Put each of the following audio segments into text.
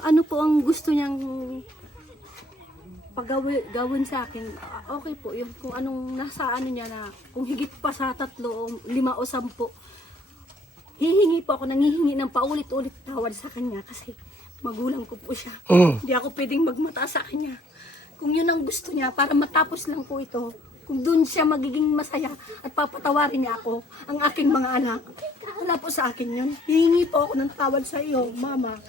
kung ano po ang gusto niyang gawin sa akin, okay po yun. Kung anong nasa ano niya na, kung higit pa sa 3 o 5 o 10, hihingi po ako, nangihingi ng paulit-ulit tawad sa kanya kasi magulang ko po siya. Hindi ako pwedeng magmataas sa kanya. Kung yun ang gusto niya, para matapos lang po ito, kung doon siya magiging masaya at papatawarin niya ako, ang aking mga anak, wala po sa akin yun. Hihingi po ako ng tawad sa iyo, Mama,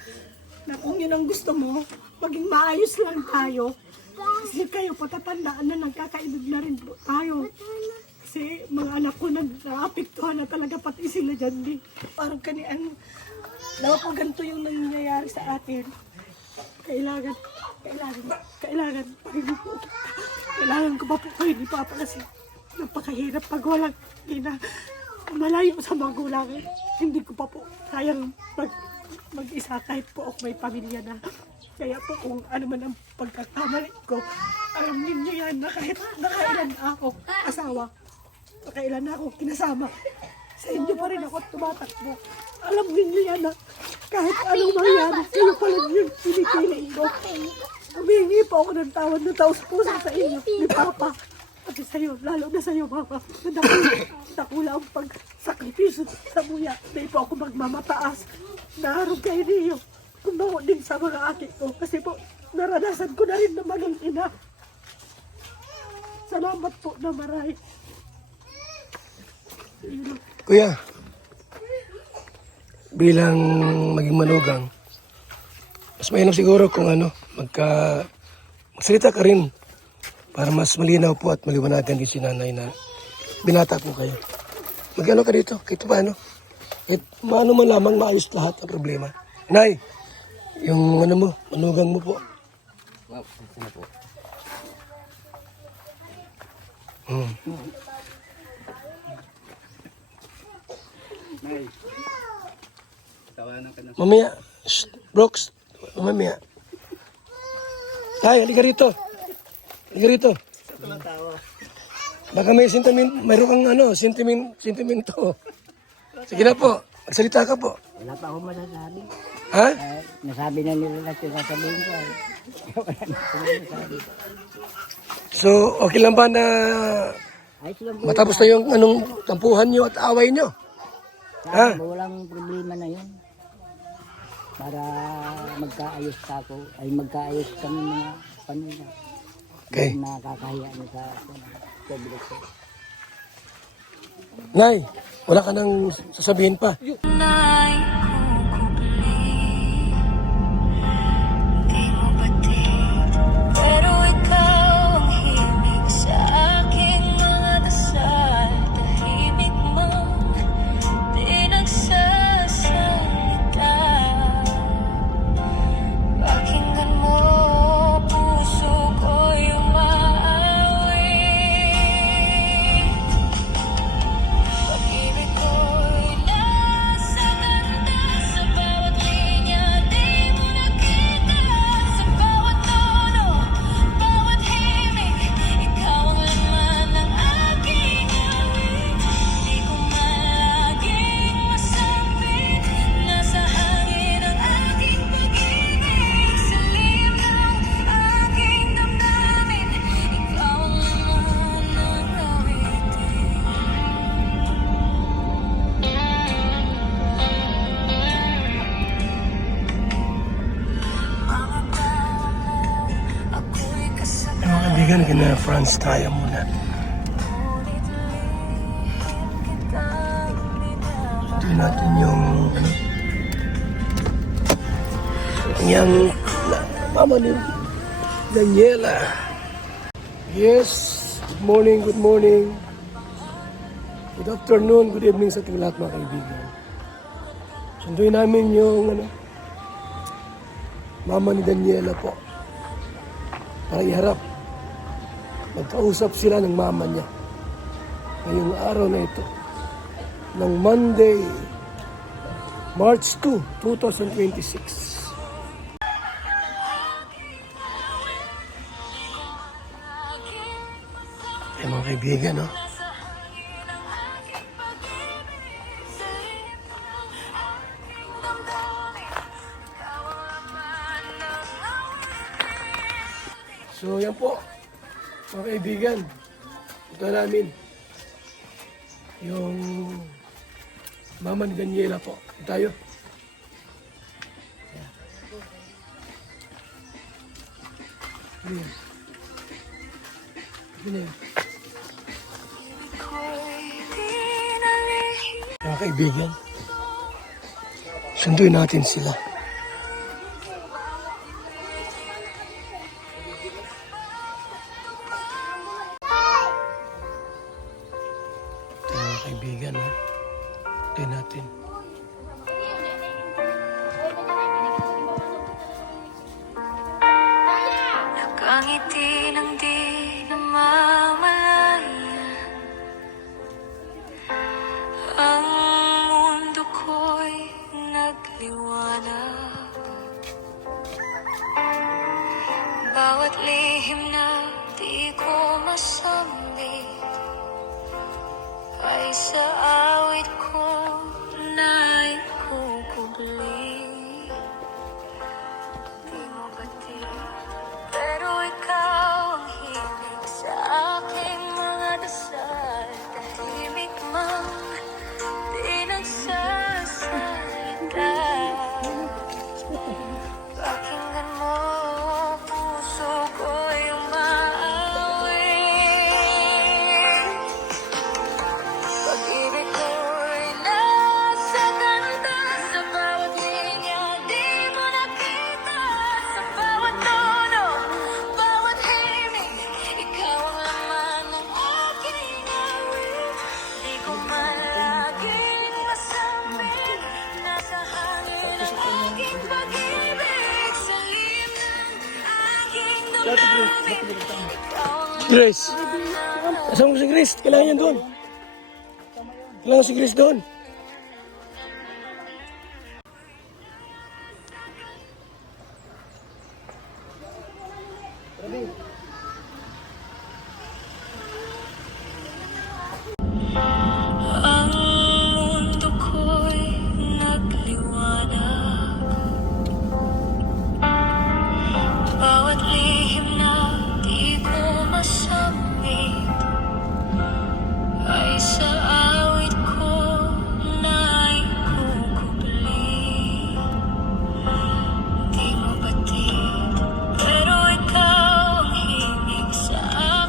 na kung yun ang gusto mo, maging maayos lang tayo. Kasi kayo, patatandaan na nagkakaibig na rin po tayo. Kasi mga anak ko nag-aapektuhan na talaga pati sila dyan din. Parang kanian, daw po ganito yung nangyayari sa atin. Kailangan pagiging po. Kailangan ko pa po kayo ni Papa kasi napakahirap pag walang ina. Malayo sa magulang. Hindi ko pa po kayang mag-isa kahit po ako may pamilya na. Kaya po kung ano man ang pagkakamali ko, alam ninyo yan na kahit nakailan na ako asawa, nakailan na ako kinasama, sa inyo pa rin ako tumatakbo. Alam ninyo yan na kahit anong mangyari, kayo pa lang yung pinipili ko. Humingi po ako ng tawad ng taus-puso sa inyo, ni Papa. Pati sa'yo, lalo na sa'yo, Papa. Nakula ang pagsakripisyo sa buya. Hindi po ako magmamataas. Naharap kayo niyo. Kumawa din sa mga akin ko. Kasi po, naranasan ko na rin na maging ina. Salamat po na marami. Kuya, bilang maging manugang, mas mainam siguro kung magsalita ka rin para mas malinaw po at maliwanagan din si nanay na binata po kayo. Magano ka dito, kahit paano. Kahit maano man lamang maayos lahat ang problema. Nay, yung manugang mo po. Wow, ano po? Nay, tawanan ka na. Mamaya, Brooks, mamaya. Tay, halika rito. Halika rito. Baka may mayroon kang sentimento. Sige na po, magsalita ka po. Wala pa akong masasabi. Ha? Nasabi na nila na sasabihin ko. Wala na akong masasabi. So, okay lang ba na Ayos lang po. matapos na yung tampuhan nyo at away nyo? Sana walang problema na yun. Para magkaayos ako, ay magkaayos kami mga pamilya. Okay. Yung nakakahiya niya sa public. Nay, wala ka nang sasabihin pa. Pero ikaw ang himig sa aking mga dasal. Tahimik mang di nagsasalita. Pakinggan mo, puso ko'y umaawi. Pag-ibig ko'y nasa ganda sa bawat linya. Di mo nakita sa bawat tono, bawat himig. Ikaw ang laman ng aking awit. Di ko malaging masambit. Nasa hangin ang aking pag-ibig. Sa lihim ng aking damdamin. Ikaw ang laman ng awitin. Mga bawa mo, ako'y kasama. Mga kaibigan, kina-France tayo muna. Ngunit lihim kitang minamahal. Ito natin yung yung mama ni Daniela. Yes, good morning, good morning. Good afternoon, good evening sa ating lahat mga kaibigan. Sunduin namin yung mama ni Daniela po. Para iharap. Magkausap sila ng mama niya. Ngayong araw na ito. Ng Monday, March 2, 2026. Ay mga kaibigan, no? So yan po, mga kaibigan. Ito namin. Yung mama ni Daniela po. Ito tayo. Ano yan? Ano yan? Mga kaibigan, sunduin natin sila. Ito mga kaibigan, ha? Sunduin natin. Nakangiti ng di namamalayan. Ang mundo ko'y nagliwanag. Bawat lihim na di ko masamit ay sa awit ko na ikukubli. Di mo batid, pero ikaw ang himig sa aking mga dasal. Tahimik mang di nagsasalita. Pakinggan mo, puso ko'y umaawit. Pag-ibig ko'y nasa ganda sa bawat linya. Di mo nakita sa bawat tono, bawat himig. Ikaw ang laman ng aking awit. Di ko man laging masabi. Nasa hangin ang aking pag-ibig. Sa lim ng aking damdamin. Ikaw ang Grace! Kasama mo si Grace. Kailangan yan doon. Kailangan si Grace doon. Ang mundo ko'y nagliwanag. Bawat lihim na di ko masamit ay sa awit ko na ikukubli. Di mo batid, pero ikaw ang himig sa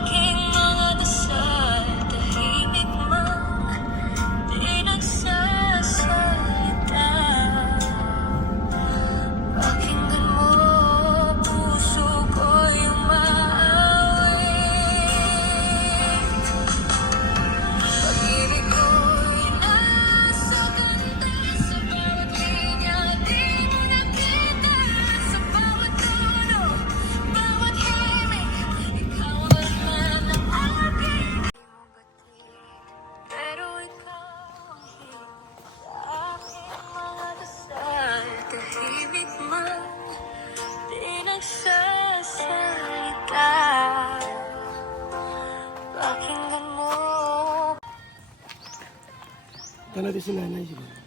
aking mga dasal. Tahimik man di nagsasalita. Pakinggan mo, puso ko'y umaawit. Pag-ibig ko'y nasa ganda sa bawat linya. Di mo nakita sa bawat tono, bawat himig. Ikaw ang laman ng aking. Di mo batid, pero ikaw ang himig sa aking mga dasal. Tahimik man di nagsasalita. Pakinggan mo. Ito natin si nanay siguro.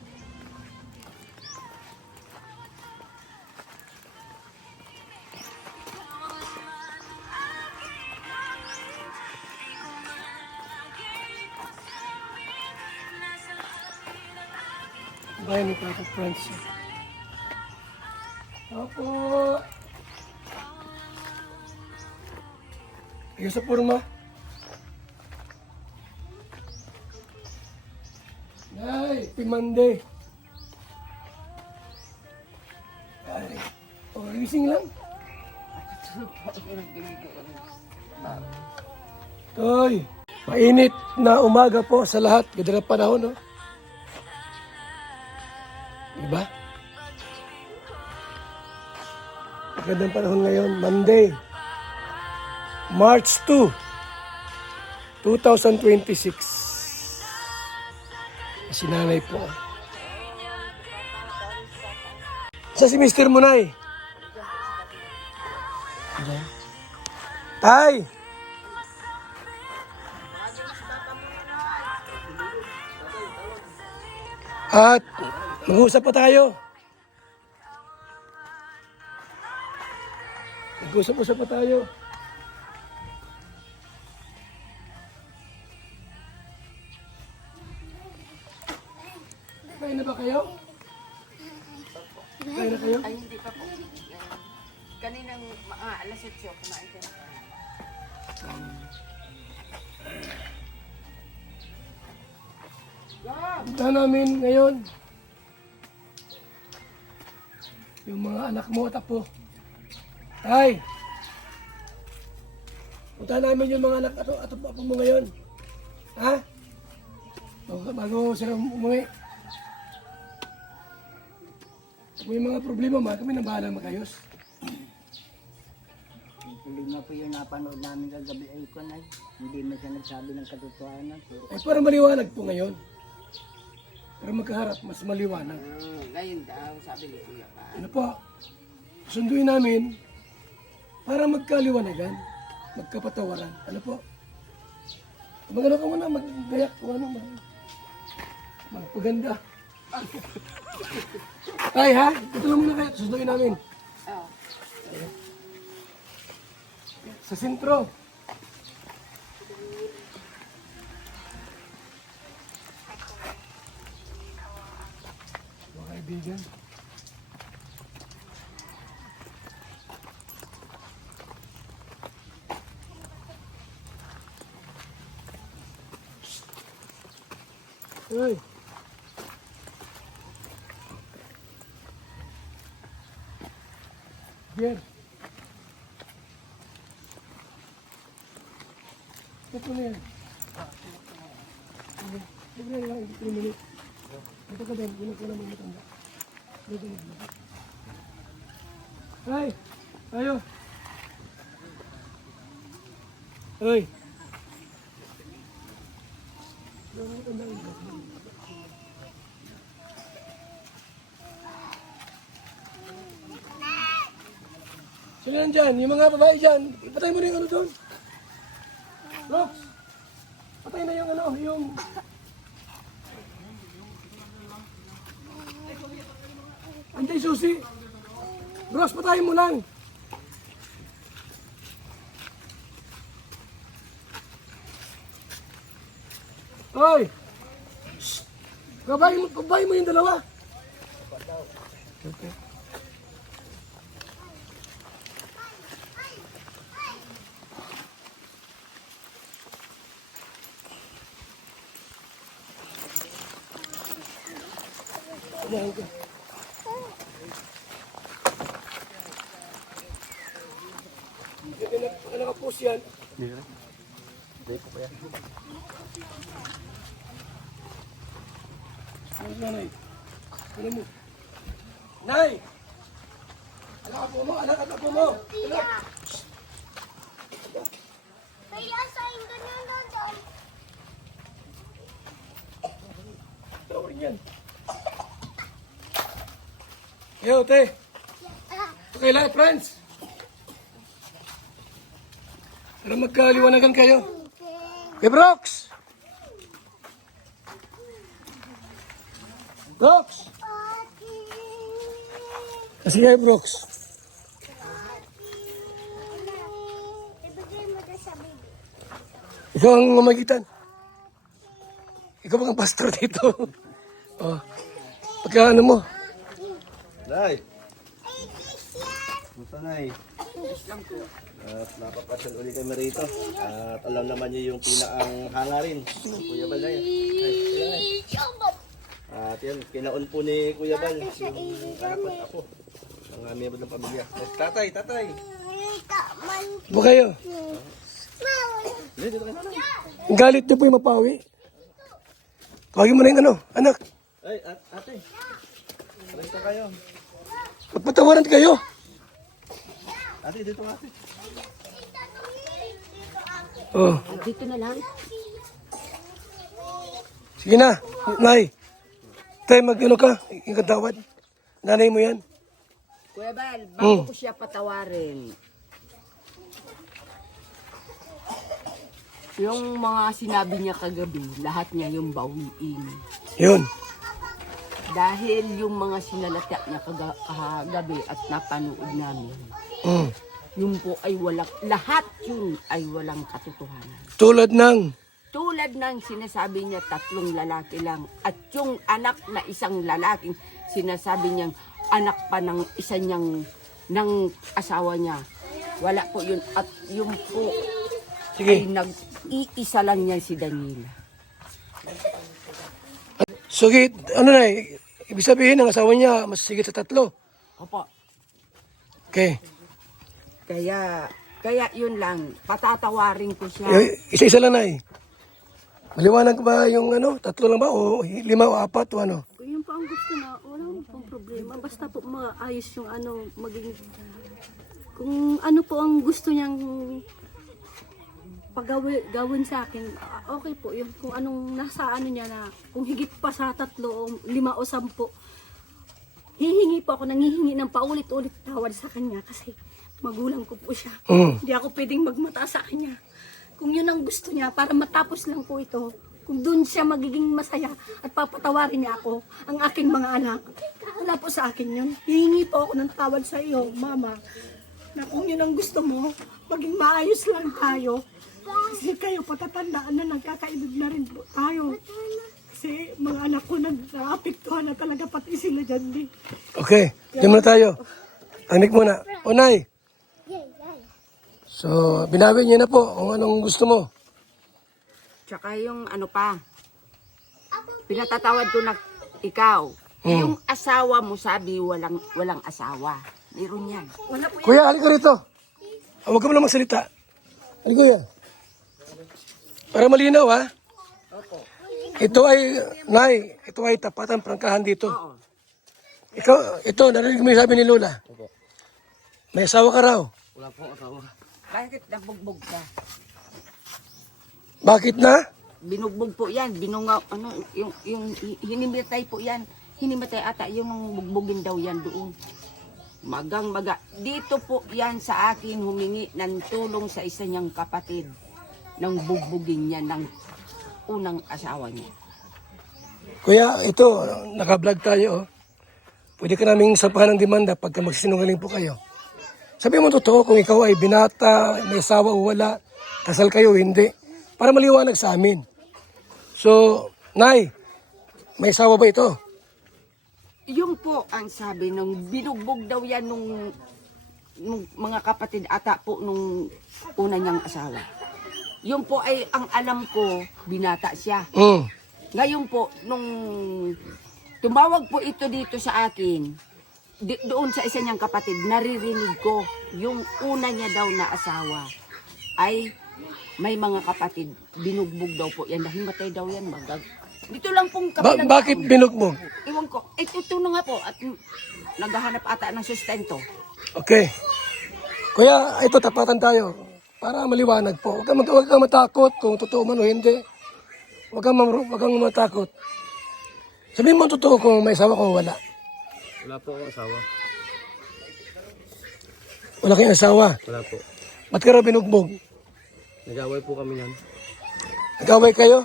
Bayan ni Papa Francis. Opo. Ayun sa purma. Nay, Pimande. Ay, oh, gising lang. Toy, mainit na umaga po sa lahat. Ganda ng panahon, no? Diba? Magandang panahon ngayon, Monday, March 2, 2026. Si nanay po. Sa si Mr. Munay. Tay! At mag-usap pa tayo. Mag-usap pa tayo. Kaninang mga alas 8, kumain ka na. Punta namin ngayon yung mga anak mo at apo. Tay! Punta namin yung mga anak at apo mo ngayon. Ha? Bago sila umuwi. Kung may mga problema man, kami nang bahala magayos. Problema po yung napanood namin kagabi ay ko na. Hindi man siya nagsabi ng katotohanan. Ay para maliwanag po ngayon. Para magkaharap, mas maliwanag. Ngayon daw, sabi ni Kuya pa. Ano po? Sunduin namin para magkaliwanagan, magkapatawaran. Ano po? Magano ka muna, magdayak o ano, magpaganda. Ay ha, ito lang muna kayo, sunduin namin. Oh. Sa sentro. Mga kaibigan. Hey. Bien. Ito na yan. Ito na lang, 3 minutes. Ito ka din, yun ko naman matanda. Dito na. Ay! Ayo! Ay! Sino yan dyan? Yung mga babae dyan. Patay mo na yung ano doon. Rox! Patay na yung ano, yung... Antay susi! Rox, patayin mo lang! Hoy! Shhh! Babayin mo yung dalawa! Okay. Ano naka-post yan? Hindi po kaya. Ano ba, Nay? Ano mo? Nay! Anak apo mo! Anak at apo mo! Anak! Kaya sa'yo ganyan na daw. Tawin yan. Yo, te! Ito kayo lahat, friends! Para magkaliwanagan kayo. Hey, Brox! Brox! Kasi kayo, Brox. Ibigay mo na sa baby. Ikaw ang mamagitan. Ikaw ang pastor dito. Oh. Pagka ano mo. Nay! Musta, Nay? At napapasyal uli kami rito. At alam naman niyo yung pinakang hangarin. Kuya Bal na yan. Ay, kuya Nay. At yan, kinaon po ni Kuya Bal. Yung anak ko ako. Ang miyembro ng pamilya. Tatay, tatay! Ibo kayo. Hindi, dito kayo. Ang galit niyo po yung mapawi. Tawagin mo na yung ano, anak. Ay, ate. Rito kayo. Magpatawaran kayo. Ate, dito nga, ate. Oh. Dito na lang. Sige na, Nay. Tay, mag-ano ka? Yung tawad. Nanay mo yan. Kuya Bal, bago ko siya patawarin. Yung mga sinabi niya kagabi, lahat niya yung bawiin. Yun. Dahil yung mga sinalata niya kagabi at napanood namin, Mm. yun po ay walang, lahat yun ay walang katotohanan. Tulad ng... Tulad ng sinasabi niya 3 lalaki lang at yung anak na isang lalaking sinasabi niyang anak pa ng isa niyang ng asawa niya. Wala po yun. At yung po Sige. ay nag-iisa lang niya si Daniela. So, ano na ibig sabihin, ang asawa niya mas sigit sa 3. Opo. Okay. Kaya yun lang, patatawarin ko siya. Isa-isa lang na Maliwanag ba yung 3 lang ba o 5 o 4 o ano? Kung yun po ang gusto na, wala pong problema. Basta po maayos yung maging... Kung ano po ang gusto niyang gawin sa akin, okay po yun. Kung anong nasa niya na, kung higit pa sa 3 o 5 o 10, hihingi po ako, nangihingi ng paulit-ulit tawad sa kanya kasi magulang ko po siya. Hindi ako pwedeng magmata sa kanya. Kung yun ang gusto niya, para matapos lang po ito, kung doon siya magiging masaya at papatawarin niya ako, ang aking mga anak, wala po sa akin yun. Hihingi po ako ng tawad sa iyo, Mama, na kung yun ang gusto mo, maging maayos lang tayo. Kasi kayo patatandaan na nagkakaibig na rin po tayo. Kasi mga anak ko nag-aapektuhan na talaga pati sila dyan din. Okay, diyan muna tayo. Tanik muna. Nay. So, binawi niyo na po kung anong gusto mo. Tsaka yung pinatatawad ko na ikaw. Yung asawa mo sabi walang asawa. Meron yan. Wala po yan. Kuya, halika rito. Huwag ka mo na magsalita. Halika kuya. Para malinaw Ito ay, Nay, ito ay tapatan prangkahan dito. Oo. Ikaw, ito, narinig mo yung sabi ni Lola. May asawa ka raw. Wala po asawa. Bakit nabugbog ka? Bakit na? Binugbog po yan. Binungaw, yung hinimatay po yan. Hinimatay ata yung bugbugin daw yan doon. Magang-maga. Dito po yan sa akin humingi ng tulong sa isa niyang kapatid ng bugbugin niya ng unang asawa niya. Kuya, ito, naka-vlog tayo. Pwede ka naming sampahan ng demanda pagka magsinungaling po kayo. Sabi mo totoo kung ikaw ay binata, may asawa o wala, kasal kayo o hindi. Para maliwanag sa amin. So, Nay, may asawa ba ito? Yung po ang sabi nung binugbog daw yan nung mga kapatid ata po nung una niyang asawa. Yung po ay ang alam ko, binata siya. Ngayon po, nung tumawag po ito dito sa akin, doon sa isa niyang kapatid, naririnig ko yung una niya daw na asawa ay may mga kapatid, binugbog daw po yan, nahimatay daw yan, dito lang pong kabilang Bakit taon. binugbog? Iwan ko, ito na nga po, at naghahanap ata ng sustento. Okay. Kuya, ito, tapatan tayo. Para maliwanag po. Huwag kang matakot kung totoo man o hindi. Huwag kang matakot. Sabihin mo totoo kung may asawa ko o wala. Wala po akong asawa. Wala kayong asawa. Wala po. Ba't ka raw binugbog? Nag-away po kami yan. Nag-away kayo?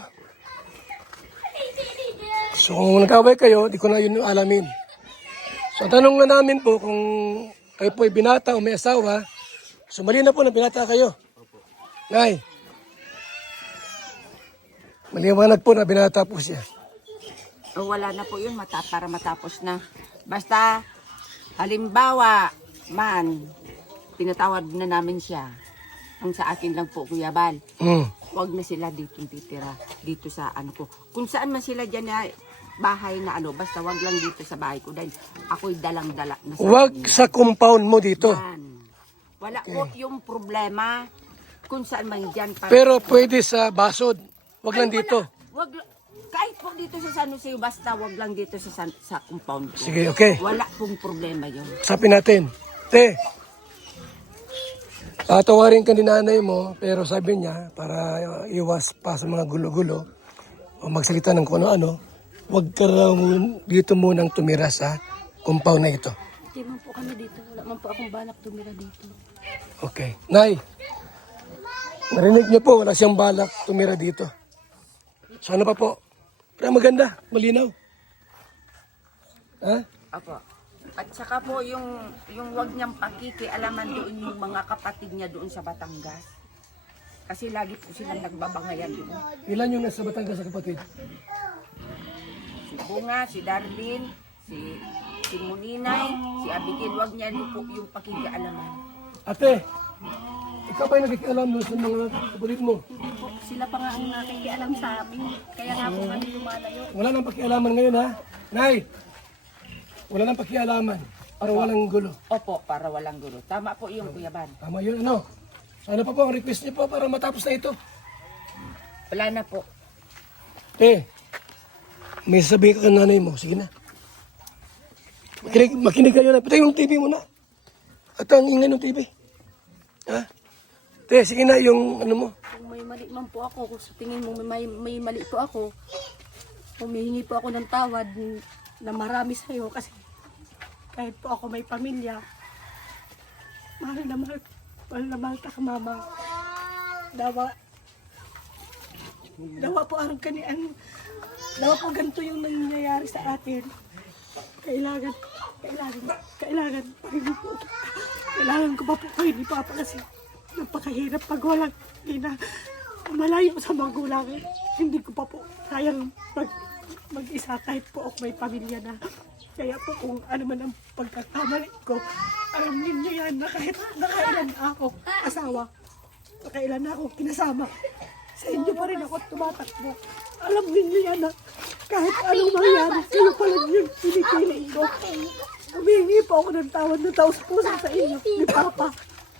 So kung nag-away kayo, di ko na yun alamin. So ang tanong na namin po kung kayo po ay binata o may asawa, so mali na po na binata kayo. Nay, maliwanag po na binata po siya. O wala na po yun, para matapos na. Basta, halimbawa, pinatawad na namin siya. Ang sa akin lang po, Kuya Bal. Huwag na sila dito titira, dito sa ko. Kung saan man sila dyan na bahay na basta wag lang dito sa bahay ko dahil ako'y dalang-dala na sa Huwag kanila. sa compound mo dito. Yan. Wala po yung problema kung saan man dyan. Pero pwede sa basod. Huwag lang dito. Wag, kahit po dito sa San Jose, basta wag lang dito sa compound ko. Sige, okay. Wala pong problema yun. Usapin natin. Te, tatawarin ka ni nanay mo, pero sabi niya, para iwas pa sa mga gulo-gulo, o magsalita ng kung ano-ano, huwag ka raw dito munang tumira sa compound na ito. Hindi man po kami dito. Wala man po akong balak tumira dito. Okay. Nay, narinig niyo po, wala siyang balak tumira dito. So ano pa po? Para maganda, malinaw. Ha? Apo. At saka po yung wag niyang pakikialaman doon yung mga kapatid niya doon sa Batangas. Kasi lagi po silang nagbabangayan doon. Ilan yung nasa Batangas sa kapatid? Si Bunga, si Darlene, si si Muninay, si Abigail, wag niya po yung pakikialaman. Ate, ikaw ba yung nakikialam doon sa mga kapulit mo? Sila pa nga ang nakikialam sa amin. Kaya nga po kami lumalayo. Wala nang pakialaman ngayon ha? Nay, wala nang pakialaman para walang gulo. Opo, para walang gulo. Tama po yung Kuya Ban. Tama yun, ano? Ano pa po ang request niyo po para matapos na ito? Wala na po. Te, may sasabihin ka kay nanay mo. Sige na. Makinig kayo na. Patay yung TV mo na. At ang ingay ng TV. Ha? Te, sige na yung ano mo. Kung may mali man po ako, kung sa tingin mo may mali po ako, humihingi po ako ng tawad na marami sa'yo kasi kahit po ako may pamilya, mahal na mahal ta ka, mama. Dawa po arang kanian. Dawa po ganito yung nangyayari sa atin. Kailangan parin po. Kailangan ko pa po kayo ni Papa kasi napakahirap pag walang ina. Malayo sa magulang. Hindi ko pa po kayang mag-isa kahit po ako may pamilya na. Kaya po kung ano man ang pagkakamali ko, alam ninyo yan na kahit nakailan ako asawa, nakailan ako kinasama. Sa inyo pa rin ako tumatakbo. Alam ninyo yan na kahit anong mangyari, kayo pa lang yung pinipili ko. Humingi po ako ng tawad na taos-puso sa inyo, ni Papa.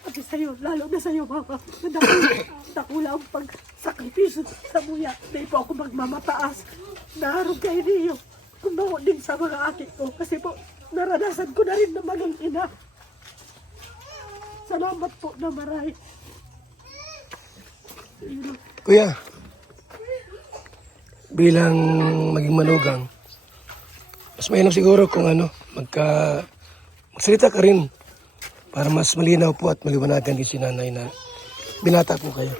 Pati sa'yo, lalo na sa'yo, Papa. Nakula ang pagsakripisyo sa buya. Hindi po ako magmamataas. Naharap kayo niyo. Kumawa din sa mga akin ko. Kasi po, naranasan ko na rin na maging ina. Salamat po na marami. Kuya, bilang maging manugang, mas mainam siguro kung magsalita ka rin para mas malinaw po at maliwanagan din si nanay na binata po kayo.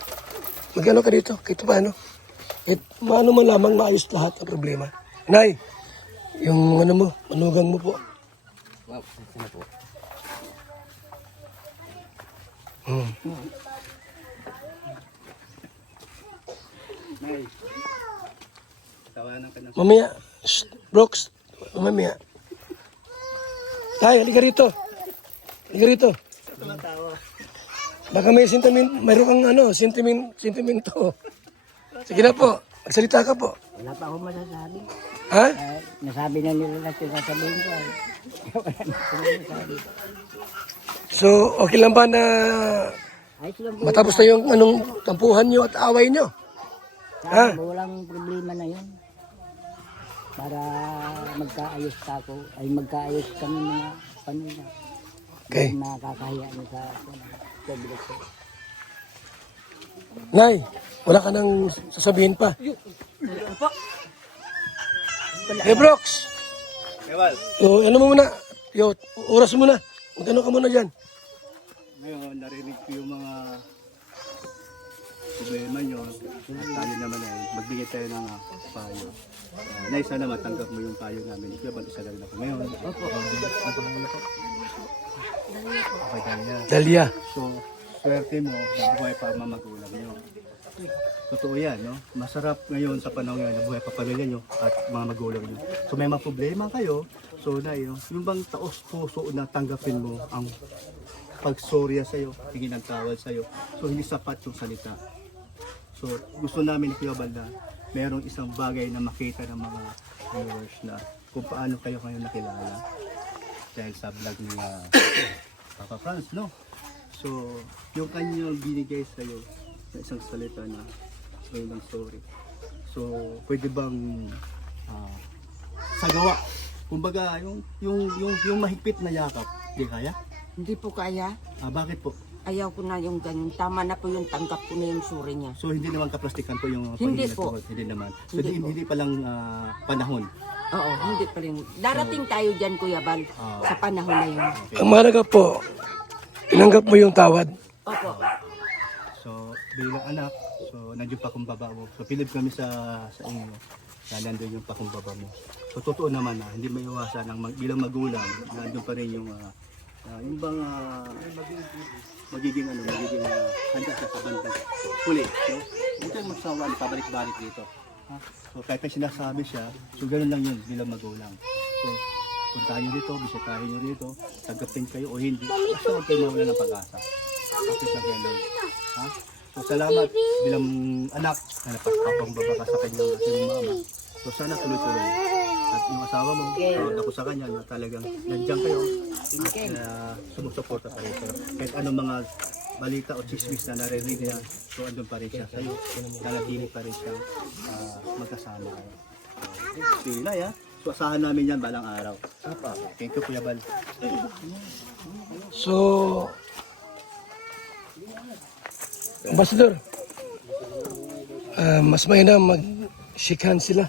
Magano ka dito, kahit paano. Kahit maano man lamang maayos lahat ang problema. Nay, yung manugang mo po. Wow, ano po? Nay, tawanan ka ng... Mamaya, Brooks, mamaya. Tay, halika rito. Halika rito. Baka may mayroon kang sentimento. Sige na po, magsalita ka po. Wala pa akong masasabi. Ha? Nasabi na nila lahat yung sasabihin ko. Wala na akong masasabi. So, okay lang ba na Ayos lang po. matapos na yung tampuhan nyo at away nyo? Sana walang problema na yun. Para magkaayos magkaayos kami mga pamilya. Okay. Hindi nakakahiya niyo sa public. Nay, wala ka nang sasabihin pa. Hey, Brooks. Kewal, So, ano mo muna? Oras mo na. Magkano ka muna dyan? ngayon narinig ko yung mga problema nyo at tayo naman ay magbigay tayo ng payo. Nay, sana matanggap mo yung payo namin. Kaya ba isa lang ako ngayon? Opo. Okay, Dalia. Dalia. So, swerte mo, nabuhay pa ang mga magulang nyo. Totoo yan, no? Masarap ngayon sa panahon ngayon, nabuhay pa pamilya nyo at mga magulang nyo. So, may mga problema kayo, so na yung bang taos puso na tanggapin mo ang pagsorya sa'yo, hingin ng tawad sa'yo. So, hindi sapat yung salita. So, gusto namin Kuya Bal na merong isang bagay na makita ng mga viewers na kung paano kayo nakilala dahil sa vlog ni Papa Franz, no? So, yung kanyang binigay sa'yo na isang salita na sabi ng sorry. So, pwede bang sa gawa? Kumbaga, yung mahigpit na yakap, di kaya? Hindi po kaya. Bakit po? Ayaw ko na yung ganun. Tama na po yung tanggap ko na yung suri niya. So, hindi naman kaplastikan po yung Hindi paghingi ng po. tuhod? Hindi naman. So, Hindi po. hindi palang panahon. Oo, hindi pa rin. Darating tayo dyan, Kuya Bal, sa panahon na yun. Ang mahalaga po, tinanggap mo yung tawad. Opo. So, bilang anak, so nandiyon pakumbaba mo. So, pilip kami sa inyo na nandun yung pakumbaba mo. So, totoo naman na hindi may iwasan ng bilang magulang, nandun pa rin yung bang magiging handa sa kabandang huli. No? Huwag kayong magsawaan, pabalik-balik dito. Ha? So, kahit may sinasabi siya, so ganoon lang yun bilang magulang. So, puntahan nyo rito, bisitahin nyo rito, tanggapin kayo o hindi. Basta huwag kayo mawala ng pag-asa. Kapit lang kayo, Lord. Ha? So salamat bilang anak na napagpapangbaba ka sa kanyang ating mama. So sana tuloy-tuloy. At yung asawa mo, tawag ako sa kanya na talagang nandiyan kayo na sumusuporta pa rin sa'yo. Kahit anong mga balita o chismis na narinig niya, so andun pa rin siya sa'yo. Nanatili pa rin siya magkasama kayo. So yun na ya. So asahan namin yan balang araw. Apa, thank you Kuya Bal. So, Ambassador, mas mainam mag-shake hands sila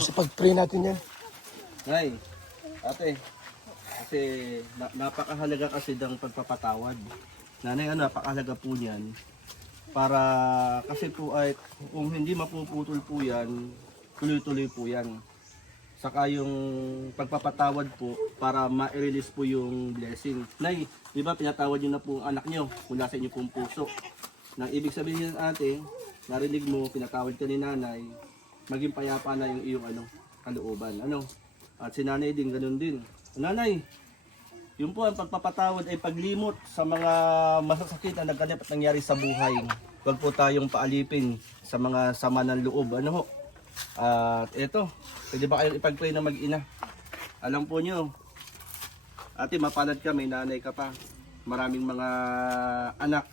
sa pag-pray natin yan. Nay, ate, kasi napakahalaga kasi ng pagpapatawad. Nanay, napakahalaga po niyan. Para kasi po ay kung hindi mapuputol po yan, tuloy-tuloy po yan. Saka yung pagpapatawad po para ma-release po yung blessing. Nay, di ba pinatawad niyo na po ang anak niyo mula sa inyo pong puso. Nang ibig sabihin ate, narinig mo, pinatawad ka ni nanay, maging payapa na yung iyong kalooban. At si nanay din, ganun din. Nanay, yun po ang pagpapatawad ay paglimot sa mga masasakit na nagganap at nangyari sa buhay. Huwag po tayong paalipin sa mga sama ng loob. At eto, pwede ba kayong ipag-pray na mag-ina? Alam po nyo, ate, mapalad ka, may nanay ka pa. Maraming mga anak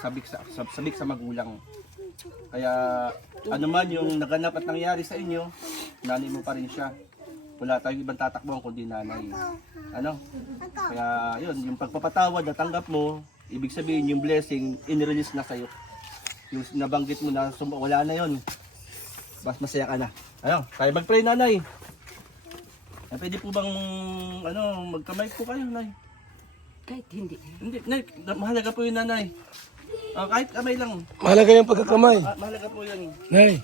sabik sa magulang. Kaya ano man yung naganap at nangyari sa inyo, nanay mo pa rin siya. Wala tayong ibang tatakbuhan kundi nanay. Kaya yun, yung pagpapatawad na tanggap mo, ibig sabihin yung blessing, in-release na sa'yo. Yung nabanggit mo na wala na yun. Mas masaya ka na. Tayo mag-pray nanay. Pwede po bang magkamay po kayo, nay? Kahit hindi. Hindi, nay, mahalaga po yun nanay. Kahit kamay lang. Mahalaga yung pagkakamay. Mahalaga po yan. Nay,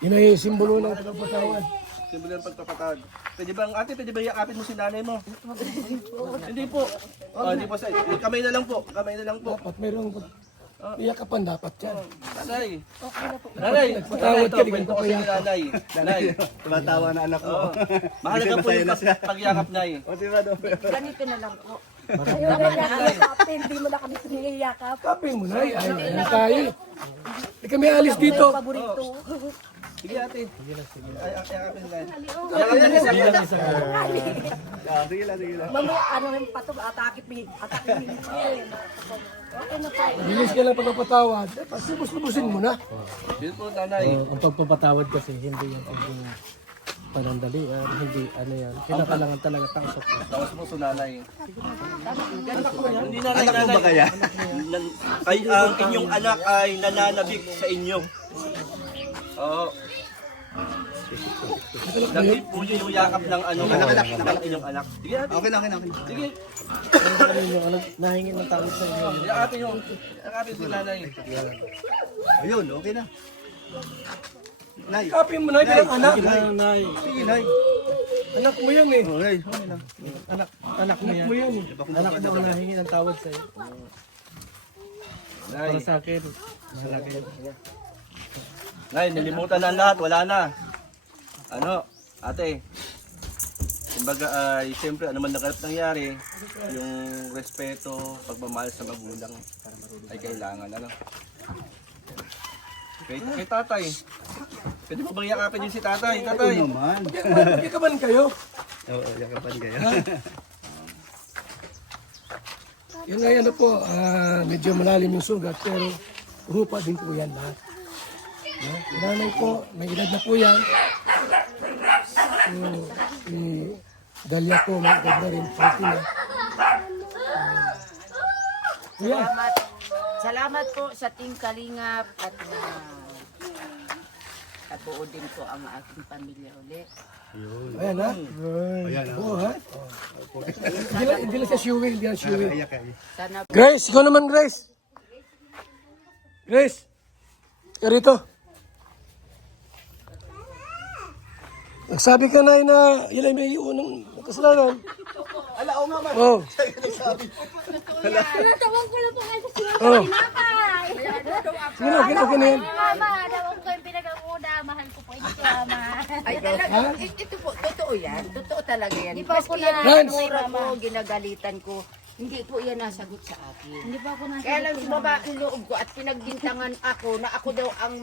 yun ay simbolo ng pagpapatawad. Simbolo ng pagpapatawad. Pwede ba yakapin mo si nanay mo? Hindi po. Hindi po sa'yo. Kamay na lang po. Dapat mayroong iyakapan dapat yan. Nanay. Nanay. Patawad ka, di ka Kwento ko papayapa. si nanay. Nanay. Tumatawa na anak mo. Mahalaga po yung pagyakap, nay. Ganito na lang po. Hindi mo na kami siniyakap. Kapin mo, Nay. Ay tayo. Hindi kami alis dito. Sige ate. Ay, yakapin na. Sige lang. Mamaya, yung patog, atakit mi. Bilis ka lang pagpapatawad. Lubos-lubusin mo na. Yun po nanay. Ang pagpapatawad kasi hindi yung panandali, hindi yan. Kinakailangan talaga taos. Tapos po sa nanay. Hindi nanay. Anak mo ba kaya? Ay, ang inyong anak ay nananabik sa inyo. Oo. Dahil po yung yakap ng inyong anak. Sige ate. Okay lang. Sige. Nahingin ng tawad sa inyo. Yakapin si nanay. Ayun, okay na. Nay. Kapin mo, Nay. Kailang anak. Nay, Sige, Nay. Anak mo yan eh. Okay lang. anak mo yan. Mo yan eh. Anak mo ang nahingin ng tawad sa iyo. Nay. Para sa akin, malaki. Nay, nilimutan na ang lahat. Wala na. Ate. Kumbaga ay siyempre ano man nangyari, yung respeto, pagmamahal sa magulang ay kailangan. Kay tatay. Pwede mo bang yakapin din si tatay? Tatay. Oo naman. Magkikaban kayo. Oo, yakapan kayo. Yan ay medyo malalim yung sugat pero rupa din po yan lahat. Yung nanay po, may edad na po yan. So, si Dalia po, may edad na rin, 40 na. Salamat po sa Team Kalingap at buo din po ang aking pamilya ulit. Ayan ha? Oo ha? Hindi lang siya shuwi, hindi lang shuwi. Sana Grace, ikaw naman Grace. Grace, ka rito. Nagsabi ka na yun ay may unang kasalanan. Ala, nga man. Oh. Tinatawag ko lang po kayo sa sinabi Oh. ni Mama. Sige na, okay na yan. Mama, tawag ko yung pinag-una. Mahal ko po Ay, talaga, ito po, totoo yan. Totoo talaga yan. Di pa ako Maski yan, Lance! mura ko, ginagalitan ko. Hindi po yan nasagot sa akin. Hindi pa ako nasa Kaya lang sumaba ang loob ko at pinagbintangan ako na ako daw ang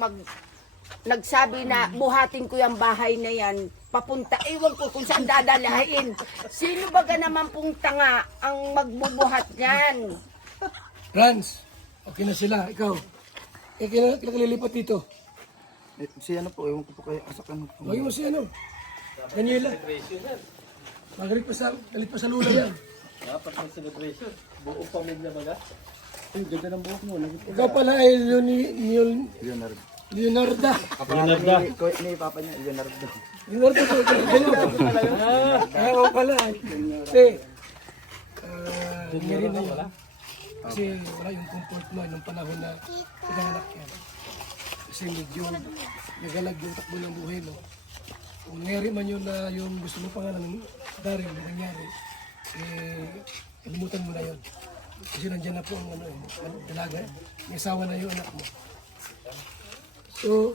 nagsabi na buhatin ko yung bahay na yan papunta. Ewan ko kung saan dadalahin. Sino baga naman pong tanga ang magbubuhat niyan? Franz, okay na sila. Ikaw. Kailan lilipat dito? Si ano po, ewan ko po kayo asakan. Huwag mo si ano. Daniela. Magalit pa sa lula yan. Dapat ng celebration. Buong pamilya baga. Ay, ganda ng buhok mo. Ikaw pala ay Leonardo. Ni papa niya, Leonardo. Leonardo ko. Ako pala. Kasi, hindi rin na yun. Kasi wala yung comfort mo nung panahon na pinanganak yan. Kasi medyo nagalag yung takbo ng buhay mo. Kung nangyari man yun na yung gusto mo pangalan ng Daryl na nangyari, kalimutan mo na yun. Kasi nandyan na po ang dalaga. May asawa na yung anak mo. So,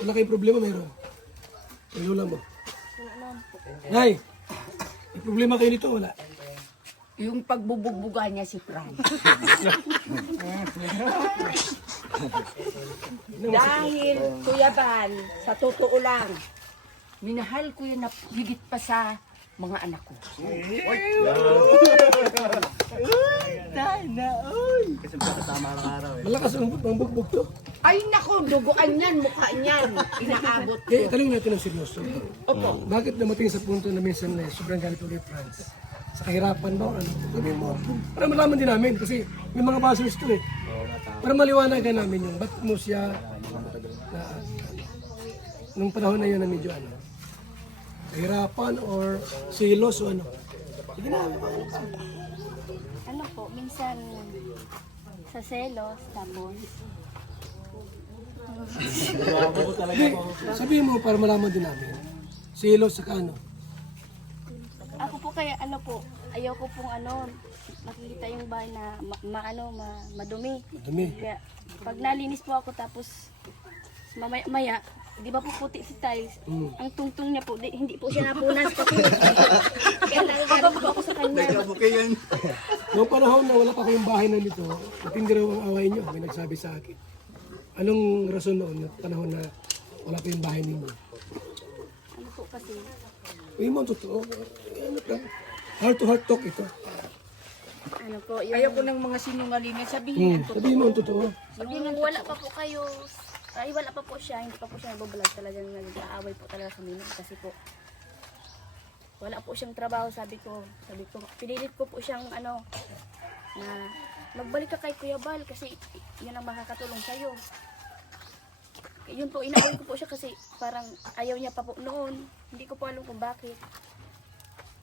wala kayong problema meron. Yung lola mo. Nay, may problema kayo nito wala? Yung pagbubugbuga niya si Fran. Dahil, Kuya Bal, sa totoo lang, minahal ko yun na higit pa sa mga anak ko. Malakas ang bugbog to. Ay nako, duguan yan, mukha niyan. Inaabot ko. Tanong natin ang seryoso. Opo. Bakit namating sa punto na minsan na sobrang galit ulit Franz? Sa kahirapan ba? Ano? Sabihin mo. Para malaman din namin kasi may mga basers to eh. Para maliwanagan namin yung ba't mo siya na nung panahon na yun na medyo ano kahirapan or silos o ano. Sige na. ano po, minsan sa selos, tapos Sabihin mo para malaman din namin. Silos sa ano. ako po kaya ano po, ayaw ko pong ano, makikita yung bahay na madumi. Dumi. Kaya pag nalinis po ako tapos mamaya, di ba po puti si tiles, ang tungtong niya po, hindi po siya napunas kasi kaya nagagalit po ako sa kanya. Noong panahon na wala pa kayong bahay na nito, matindi raw ang away niyo, may nagsabi sa akin. Anong rason noon na panahon na wala pa yung bahay ninyo? Ano po kasi, Uy mo, totoo. Ano ka? Heart to heart talk ito. ano po, yung, Ayaw ko ng mga sinungalingan. Sabihin ang totoo. Sabihin mo ang totoo. yung wala pa po kayo, ay wala pa po siya, hindi pa po siya nagbablog, talagang nag-aaway po talaga kami nun kasi po wala po siyang trabaho, sabi ko pinilit ko po siyang ano na magbalik ka kay Kuya Bal kasi yun ang makakatulong sa'yo. Yun po, inaaway ko po siya kasi parang ayaw niya pa po noon, hindi ko po alam kung bakit.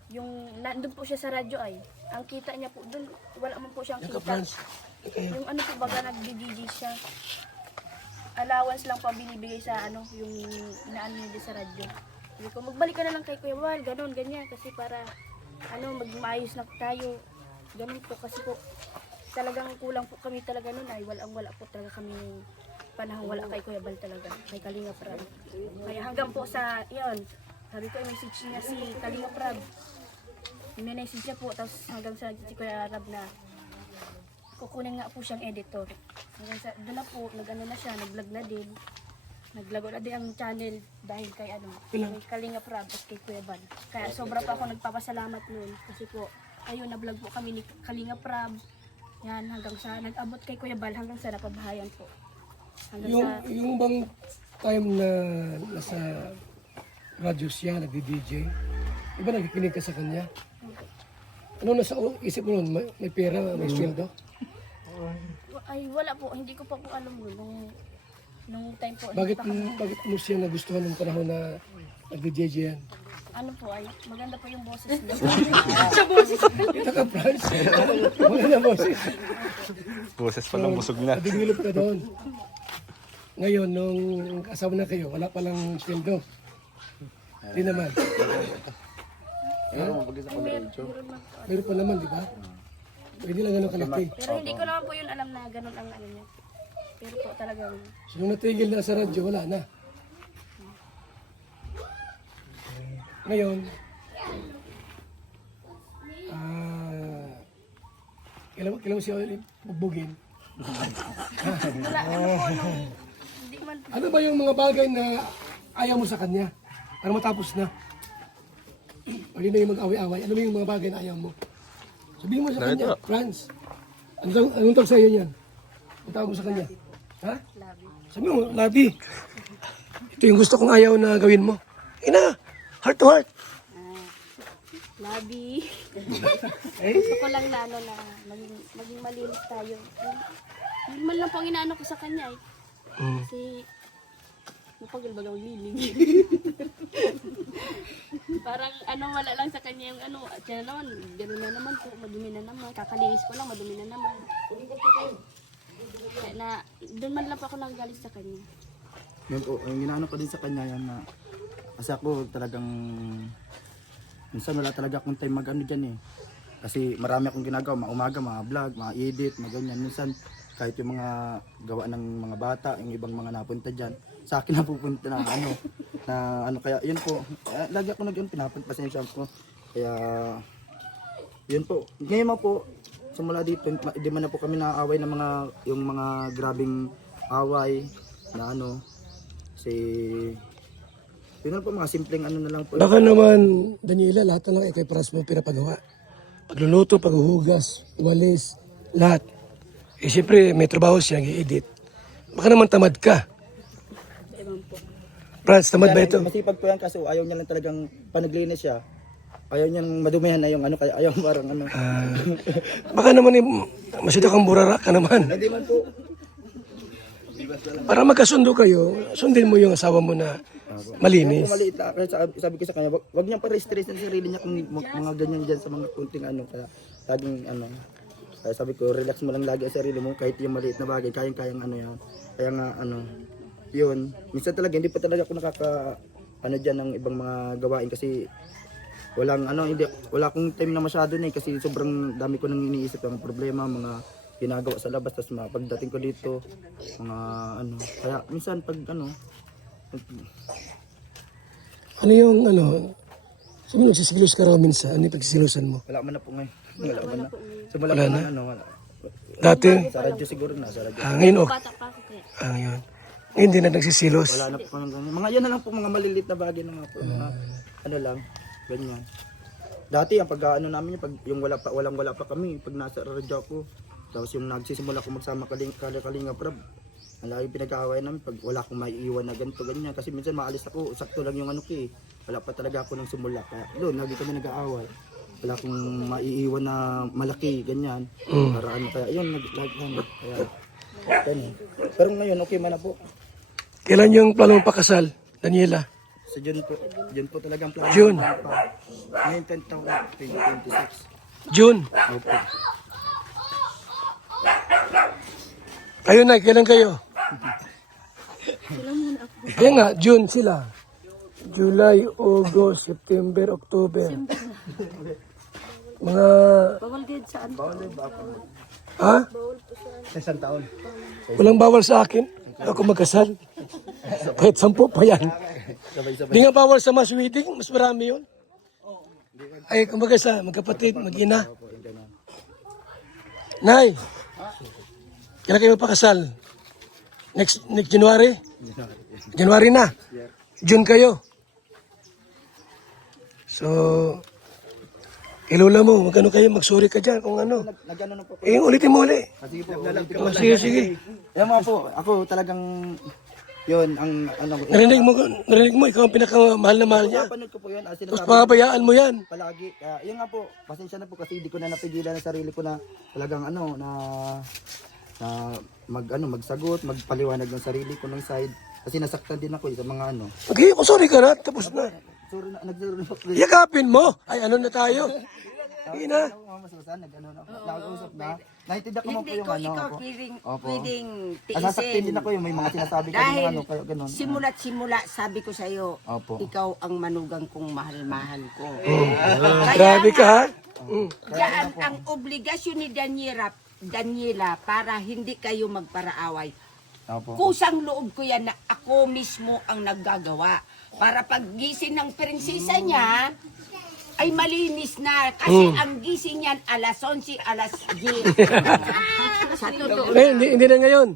Yung nandun po siya sa radyo ay ang kita niya po doon, wala man po siyang Yan ka, kita. Franz. Yung ano po baga nag-DDG siya. Allowance lang po ang binibigay sa ano, yung inaano niya sa radyo. Sabi ko, magbalik ka na lang kay Kuya Wal, ganun, ganyan. Kasi para, ano, magmaayos na tayo. Ganun po, kasi po, talagang kulang po kami talaga nun ay wala po talaga kami panahon wala kay Kuya Bal talaga, kay Kalinga Prab. Kaya hanggang po sa, yun, sabi ko, message niya si Kalinga Prab. May message niya po, tapos hanggang sa si Kuya Rab na, kukunin nga po siyang editor. Hanggang sa, doon na po, nag-ano na siya, nag-vlog na din. Naglago na din ang channel dahil kay ano, kay Kalinga Prab at kay Kuya Bal. Kaya sobra pa ako nagpapasalamat noon kasi po, ayun, na-vlog po kami ni Kalinga Prab. Yan, hanggang sa nag-abot kay Kuya Bal, hanggang sa napabahayan po. Hanggang Yung bang time na nasa radyo siya, nagdi-DJ, iba nakikinig ka sa kanya? Ano nasa isip mo nun? May pera, may sweldo? ay wala po, hindi ko pa po alam yun nung time po. Bakit hindi pa mo siya nagustuhan ng panahon na nagdi-DJ yan? ano po ay, maganda po yung boses niya. Ito ka, Franz. Maganda boses. Boses pa lang busog na. Nadevelop ka doon. Ngayon, nung asawa na kayo, wala palang sweldo. Hindi naman. Meron pa naman, di ba? Pwede lang ganun kalaki. Pero hindi ko naman po yun alam na ganun ang ano niya. Pero po talagang, So, nung natigil na sa radyo, wala na. Ngayon, kailan mo siya ulit bubugin? Wala, ano po, hindi man, Ano ba yung mga bagay na ayaw mo sa kanya? Para matapos na. O yun na yung mag-away-away. Ano ba yung mga bagay na ayaw mo? Sabihin mo sa kanya, Franz. Anong tawag sa iyo yan? Ang tawag mo sa kanya? Ha? Sabi mo, Labi. Ito yung gusto kong ayaw na gawin mo. Ina, heart to heart. labi. Gusto ko lang na ano na maging malinis tayo. Yun man lang po ang inaano ko sa kanya eh. Kasi mapagil ba daw lilig. Parang ano wala lang sa kanya yung ano, at yan naman, gano'n na naman po, madumi na naman. Kakalinis ko lang, madumi na naman. Kaya na, doon man lang po ako nagagalis sa kanya. Yun po, yung ginaano ko din sa kanya yan na kasi ako talagang minsan wala talaga akong time mag-ano dyan eh. Kasi marami akong ginagawa, umaga, mga vlog, mga edit, mga ganyan. Minsan kahit yung mga gawa ng mga bata, yung ibang mga napunta dyan, sa akin napupunta na ano kaya yun po. Lagi ako pinapagpasensya ko. Kaya yun po. Ngayon mo po, simula dito, hindi man na po kami naaaway ng yung mga grabing away na ano. Kasi yun po, mga simpleng ano na lang po. Baka naman, Daniela, lahat na lang kay Pras mo pinapagawa. Pagluluto, paghuhugas, umalis, lahat. Eh siyempre, may trabaho siya, nag-i-edit. Baka naman tamad ka. Pras, tamad ba ito? Masipag po yan kasi ayaw niya lang talagang panaglinis siya. Ayaw niyang madumihan na yung ano, kaya ayaw parang ano. Baka naman masyado kang burara ka naman. Hindi man po. Para magkasundo kayo, sundin mo yung asawa mo na malinis. Kung maliit na, kaya sabi ko sa kanya, wag niyang pa-stress ng sarili niya kung mga ganyan dyan sa mga kunting ano. Kaya laging ano, kaya sabi ko, relax mo lang lagi ang sarili mo, kahit yung maliit na bagay, kayang-kayang ano yan. Kaya nga ano, yun. Minsan talaga, hindi pa talaga ako ano dyan ng ibang mga gawain kasi wala akong time na masyado na eh, kasi sobrang dami ko nang iniisip ng problema, mga ginagawa sa labas, tapos pagdating ko dito, mga ano, kaya minsan pag ano, Ano yung ano, sabi mo, nagsisilos ka raw minsan, ano yung pagsisilosan mo? wala man na po ngayon. Wala man na. Simula Wala po na? na ano, wala. Dati, Sa radyo siguro na, sa radyo. ngayon oh. Bata pa ako kaya. Ngayon. Ngayon din na nagsisilos. Wala na po kami ganyan. Mga yan na lang po, mga maliliit na bagay na nga po. Mga ano lang, ganyan. Dati ang pag-ano namin, pag yung wala pa kami, pag nasa radyo ako, tapos yung nagsisimula ko magsama Kalinga Prab, ang lagi pinag-aaway namin pag wala akong maiiwan na ganito, ganyan. Kasi minsan maalis ako, sakto lang yung ano ko eh. Wala pa talaga ako nang simula. Kaya doon, lagi kami nag-aaway. Wala akong maiiwan na malaki, ganyan. Para ano, kaya yun, kaya, ganyan. Pero ngayon, okay man na po. Kailan yung plano mong pakasal, Daniela? Sa June po. June po talagang plano. June. Ngayon 10 taon, 2026. June. Opo. Kayo na, kailan kayo? Kaya nga, June sila. July, August, September, October. Mga... Bawal din sa ano. Ha? Sa isang taon. Walang bawal sa akin. Ako magkasal. Kahit 10 pa yan. Di nga bawal sa mass wedding, mas marami yun. Ay, kumbaga sa magkapatid, mag-ina. Nay, kailan kayo magpakasal? Next January? January na. June kayo. So, kay lola mo, magkano kayo, magsuri ka dyan kung ano. Nag-ano na po. Ulitin mo uli. Sige po. Sige, sige. Yan mga po, ako talagang yun, ang ano. Narinig mo, ikaw ang pinakamahal na mahal niya. Napanood ko po yun. Tapos papabayaan mo yan. Palagi. Kaya yun nga po, pasensya na po kasi hindi ko na napigilan ang sarili ko na talagang ano, na magsagot, magpaliwanag ng sarili ko ng side. Kasi nasaktan din ako sa mga ano. Okay, sorry ka na, tapos na. Sorry na, nagsorry na po. Yakapin mo. Ay, ano na tayo? Hindi na. Mama Susan, nag-ano na, nag-usap na. Naintindihan ko man po Hindi yung ko ano. ikaw Opo. Opo. pwedeng Nasaktan din tiisin. ako yung may mga sinasabi ko Dahil ng ano, kayo ganun. simula't simula, sabi ko sa'yo, Opo. ikaw ang manugang kong mahal-mahal ko. Grabe ka, ha? Yan ang obligasyon ni Daniela para hindi kayo magparaaway. Kusang loob ko yan na ako mismo ang naggagawa. Para paggising ng prinsesa niya, ay malinis na. Kasi ang gising niyan alas 11, alas 10. Sa totoo Hindi na ngayon.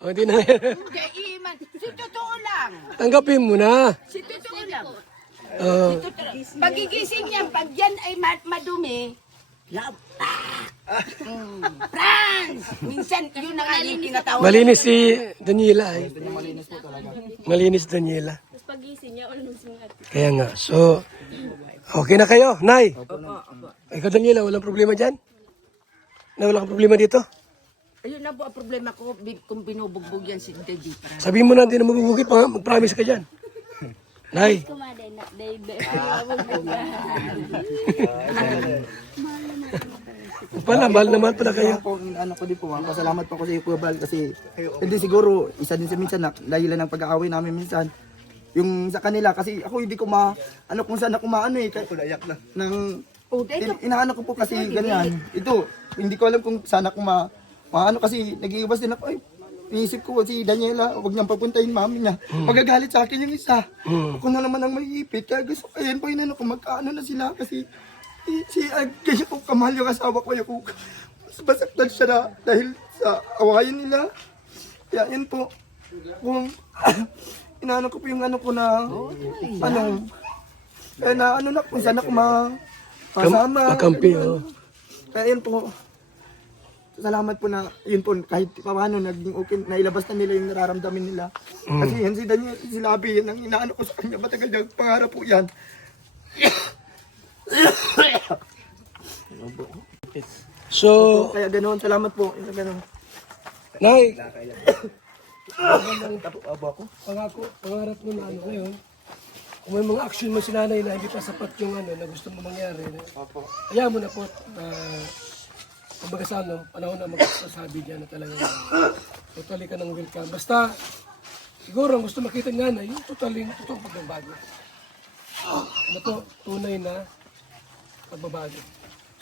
O, hindi na ngayon. Hindi, Iman. Si totoo lang. Tanggapin mo na. Si totoo lang. Oh. Pagigising niya, pag yan ay madumi, love. Franz! Minsan, yun ang aking tinatawag. Malinis si Daniela. Malinis Daniela. Tapos pagising niya, almost mga Kaya nga. So, okay na kayo, Nay? Ikaw, Daniela, walang problema dyan? Na walang problema dito? Ayun na po ang problema ko kung binubugbog yan si Daddy Franz. Sabihin mo na, hindi na magbubugit pa. Mag-promise ka dyan. Nay, kumaday na. Day. mahal na mahal pala kayo. Po, ano ko din po, pasalamat po ako sa iyo, Kuya Bal, kasi hindi siguro, isa din sa minsan na dahilan ng pag-aaway namin minsan. Yung sa kanila, kasi ako hindi ko ano kung saan ako maano eh. Kaya, inaano ko po kasi ganyan. Ito, hindi ko alam kung saan ako maano kasi nag-iibas din ako. Ay, inisip ko si Daniela, huwag niyang papuntahin mami niya. Magagalit sa akin yung isa. Ako na naman ang maiipit. Kaya gusto ko, ayan po inano ko, magkaano na sila kasi ganyan po kamahal yung asawa ko. Yung basaktan siya na dahil sa awayan nila. Kaya yun po, kung inaano ko po yung ano ko na, kaya na ano na, kung saan ako kasama. Kakampi, oh. Kaya yun po, salamat po na yun po kahit paano naging okay, nailabas na nila yung nararamdamin nila. Kasi yan si Daniel, si Labi, yan ang inaano ko sa kanya, matagal na pangarap po yan. So, Kaya ganoon, salamat po. Ganoon. Nay, pangarap mo na ano ngayon, kung may mga action mo si nanay na hindi pa sapat yung ano na gusto mo mangyari, kaya mo na po, kumbaga sa ano, panahon na magsasabi niya na talaga totally ka ng welcome. Basta, siguro ang gusto makita ng nanay, yung totoong pagbabago. Ano to, tunay na pagbabago.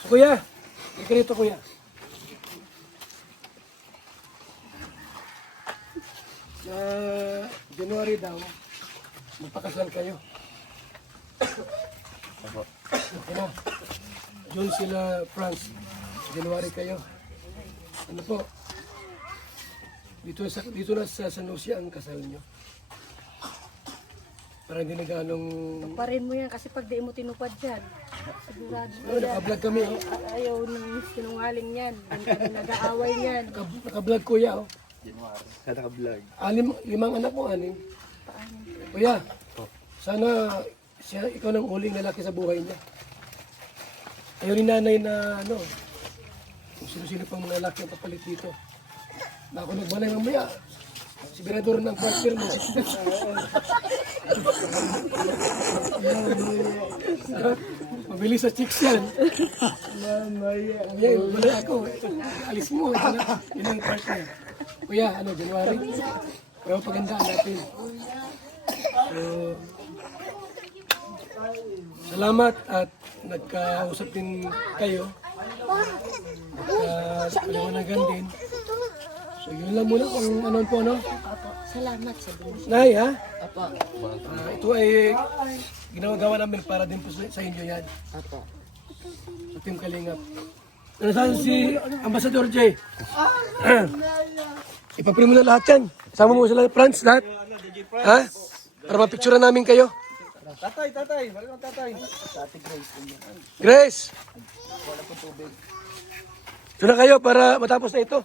So kuya, hindi ka rito kuya. Sa January daw, magpakasal kayo. Okay na. June sila France. January kayo. Ano po? Dito na sa San Jose ang kasal nyo. Para hindi na ganong... Parin mo yan kasi pag di mo tinupad yan. Sigurado. Naka-vlog kami. Oh. Ayaw ng sinungaling yan. Nag-aaway yan. Naka-vlog kuya. Oh. Naka-vlog. 5 anak mo, 6. Kuya, sana ikaw ng huling lalaki sa buhay niya. Ayaw rin nanay na ano, kung sino-sino pang mga lalaki ang papalit dito. Na ako nagbanay mamaya, sigurado rin ang partner mo. Mabilis sa chicks yan. Mamaya, wala ako. Alis mo, yun ang partner. Kuya, January? Pero pagandaan natin. So, salamat at nagkausap din kayo. Paliwanagan din. So yun lang muna kung ano po, no? Salamat sa Diyos. Nay, ha? Ito ay ginagawa namin para din po sa inyo yan. Sa Team Kalingap. Nasaan si Ambassador J? Ipaprim mo na lahat yan. Sama mo sila, Franz, lahat. Ha? Para mapicture namin kayo. Tatay. Grace! Ito na kayo para matapos na ito.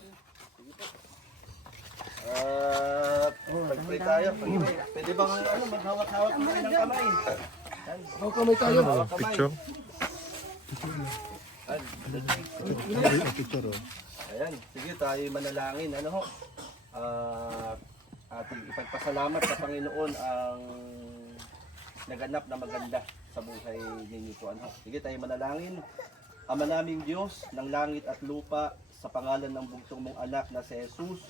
Mag-pray tayo. Pwede bang maghawak-hawak mo ng kamay? Huwag kamay tayo. Picture? Ayan, sige tayo manalangin. Ano ho? Ating ipagpasalamat sa Panginoon ang naganap na maganda sa buhay ninyo po. Ano? Sige tayo manalangin. Ama naming Diyos ng langit at lupa, sa pangalan ng bugtong mong anak na si Jesus,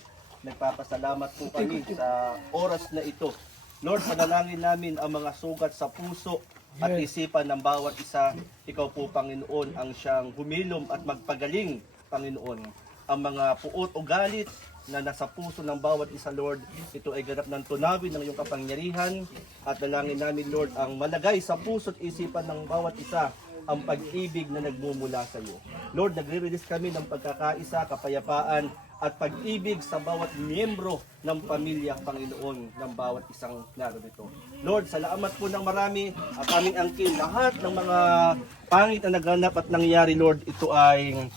nagpapasalamat po kami sa oras na ito. Lord, panalangin namin ang mga sugat sa puso at isipan ng bawat isa. Ikaw po, Panginoon, ang siyang humilom at magpagaling, Panginoon. ang mga puot o galit na nasa puso ng bawat isa, Lord. Ito ay ganap ng tunawin ng iyong kapangyarihan at dalangin namin, Lord, ang malagay sa puso at isipan ng bawat isa ang pag-ibig na nagmumula sa iyo. Lord, nagre-release kami ng pagkakaisa, kapayapaan at pag-ibig sa bawat miyembro ng pamilya, Panginoon, ng bawat isang narito. Lord, salamat po ng marami at aming angkin. Lahat ng mga pangit na naganap at nangyari, Lord, ito ay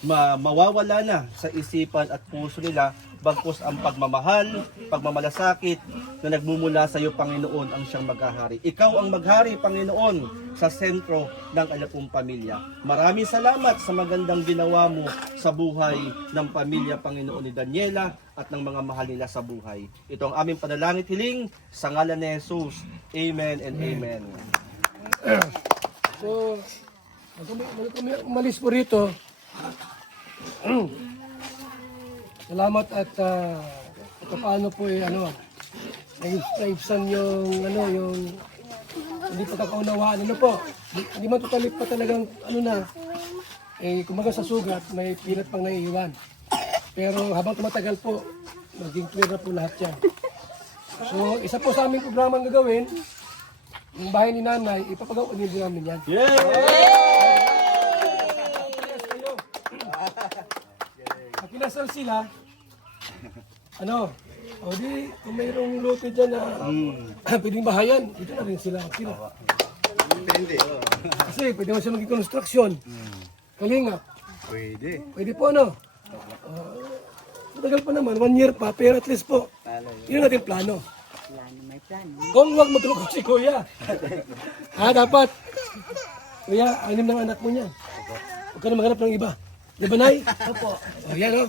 mawawala na sa isipan at puso nila, bagkus ang pagmamahal, pagmamalasakit na nagmumula sa iyo, Panginoon, ang siyang maghahari. Ikaw ang maghari, Panginoon, sa sentro ng alapong pamilya. Maraming salamat sa magandang ginawa mo sa buhay ng pamilya, Panginoon, ni Daniela at ng mga mahal nila sa buhay. Ito ang aming panalangin hiling sa ngalan ni Jesus. Amen and amen. So, umalis po rito. Salamat at paano po naibsan yung hindi pagkakaunawaan, hindi man totally pa talagang kumaga sa sugat, may pilat pang naiiwan. Pero habang tumatagal po, maging clear na po lahat yan. So, isa po sa aming programang gagawin, yung bahay ni nanay, ipapagawa din namin yan. Pag kinasal sila, kung mayroong lote dyan na pwedeng bahayan, dito na rin sila. Depende. Kasi pwede mo siya maging construction. Kalinga. Pwede. Pwede po matagal pa naman, 1 year pa, pero at least po, yun ang ating plano. May plano. Kung huwag matulog si Kuya. Dapat. Kuya, 6 ng anak mo niya. Huwag ka na maghanap ng iba. Di ba, Nay? Opo. Yan,